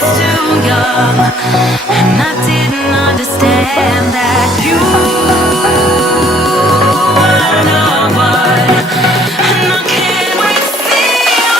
was too young, and I didn't understand that you were the one, and I can't wait to see you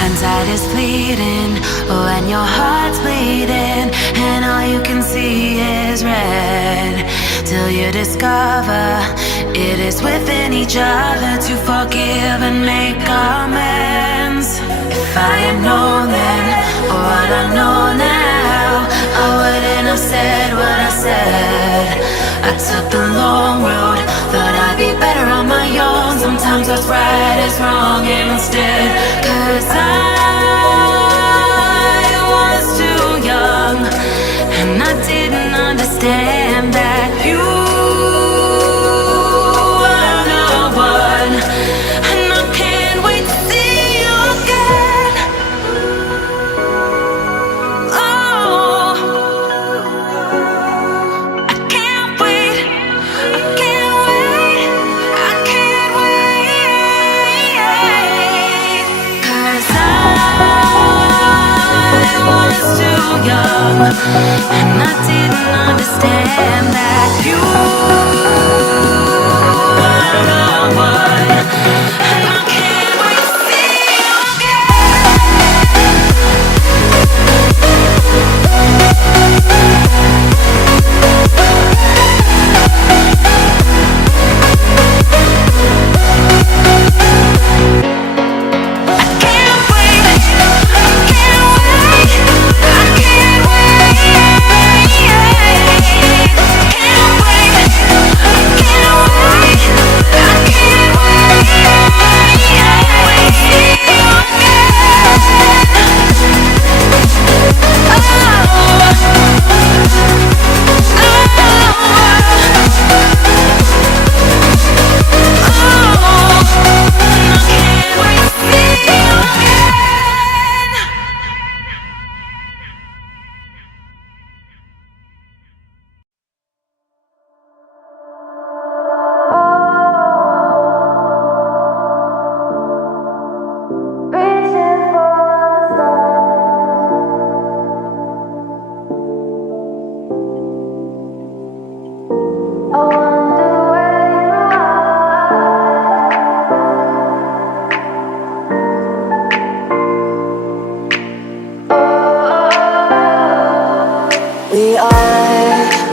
hindsight is fleeting when your heart's bleeding and all you can see is red, till you discover it is within each other to forgive and make amends. If I had known then what I know now, I wouldn't have said what I said. I took the long road, thought I'd be better on my own. Sometimes what's right is wrong instead, 'cause I was too young, and I didn't understand that you were the one, and I can't wait to see you again. Oh, I can't wait, I can't wait, I can't wait, 'cause I was too young, and I didn't understand that you were the one, and I can't wait to see you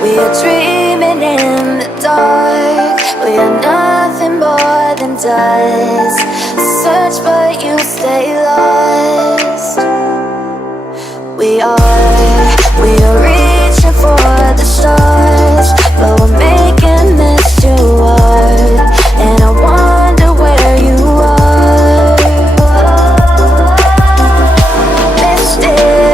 We are dreaming in the dark. We are nothing more than dust. Search but you stay lost. We are reaching for the stars, but we're making this too hard. And I wonder where you are, mysterious.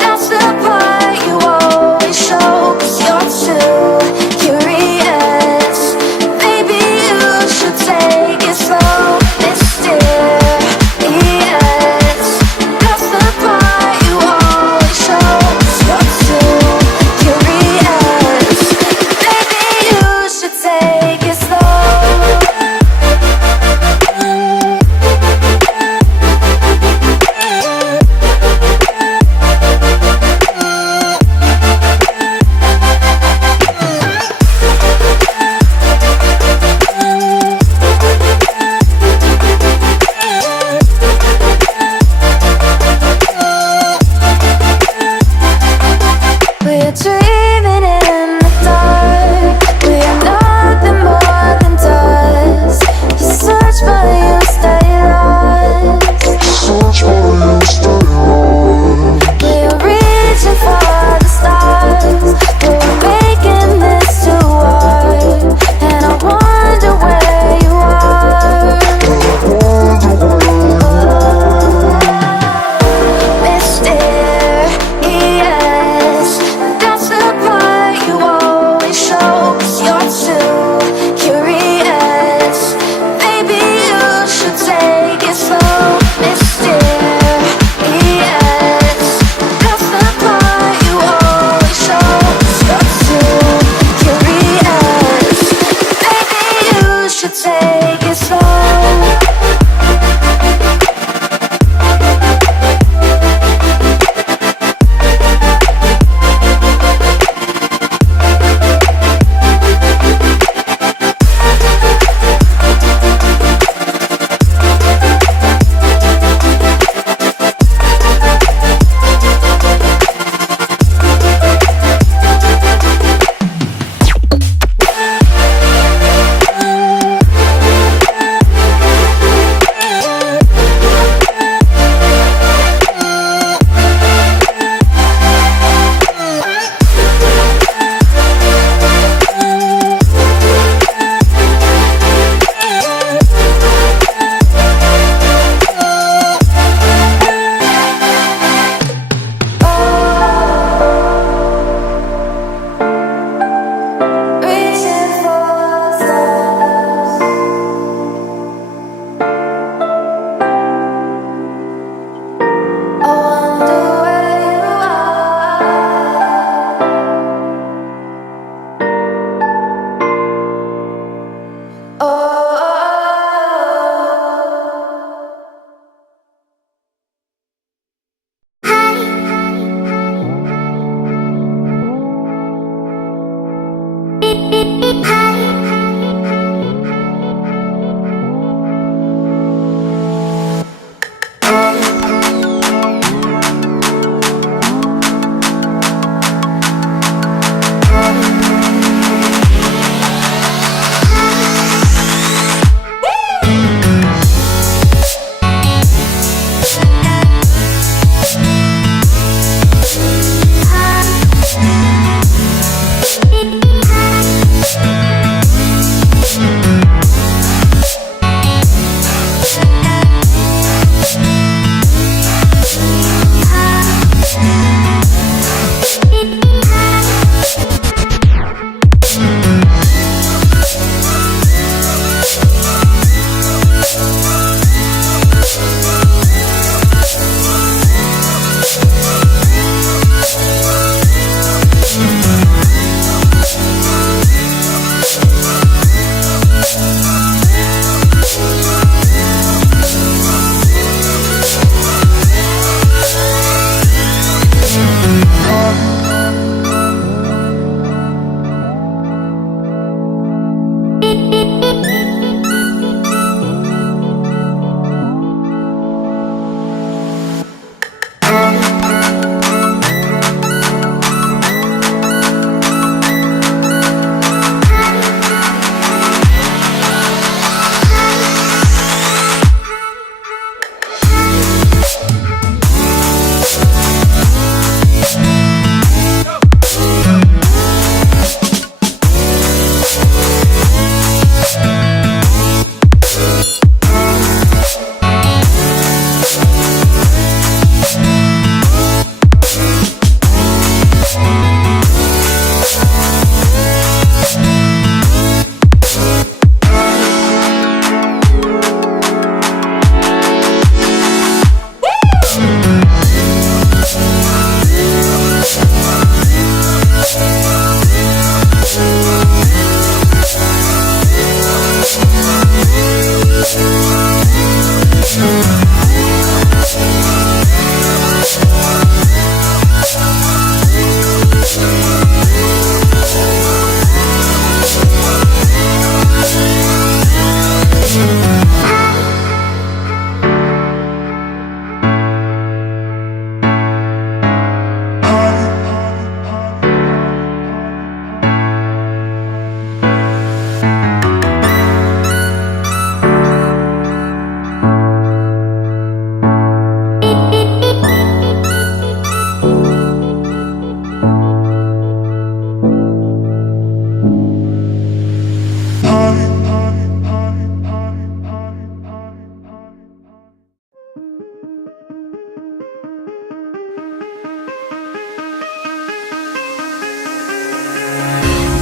That's the part you always show, 'cause you're too curious. Maybe you should take it slow, mysterious. That's the part you always show, 'cause you're too curious.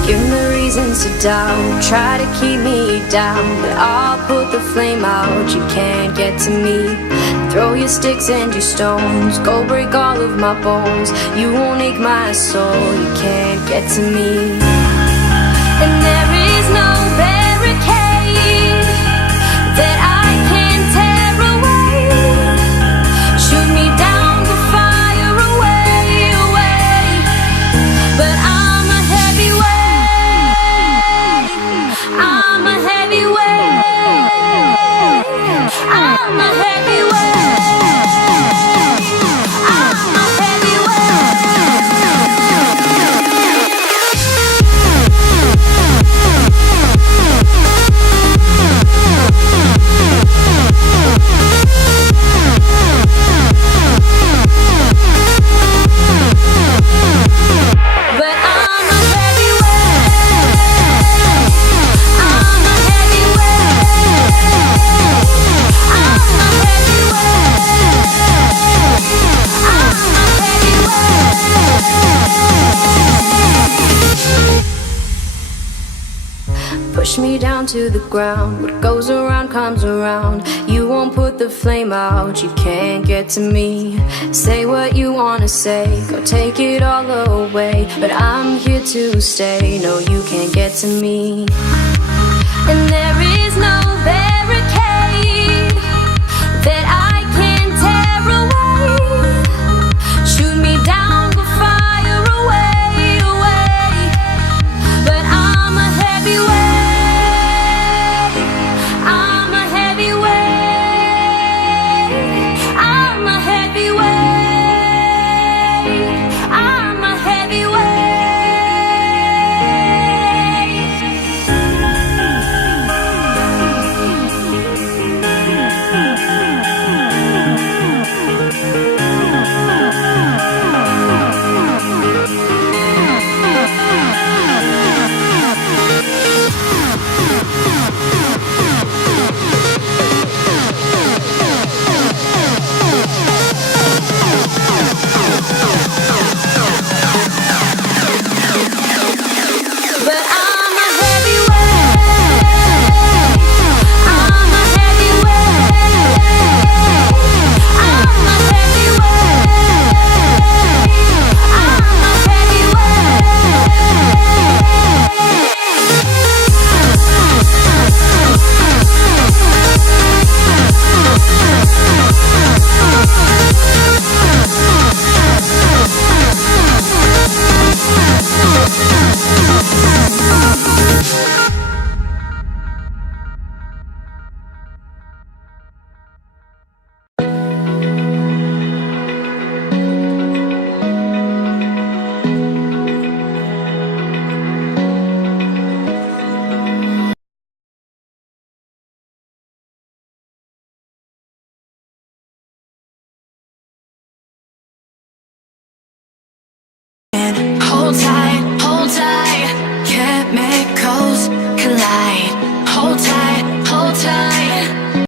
Give me reasons to doubt, try to keep me down, but I'll put the flame out, you can't get to me. Throw your sticks and your stones, go break all of my bones, you won't ache my soul, you can't get to me. And there is no barricade that I can tear away. Shoot me down, but fire away, away. But I'm a heavyweight, I'm a heavyweight, I'm a heavyweight, I'm a push me down to the ground. What goes around comes around. You won't put the flame out, you can't get to me. Say what you wanna say, go take it all away, but I'm here to stay. No, you can't get to me. And there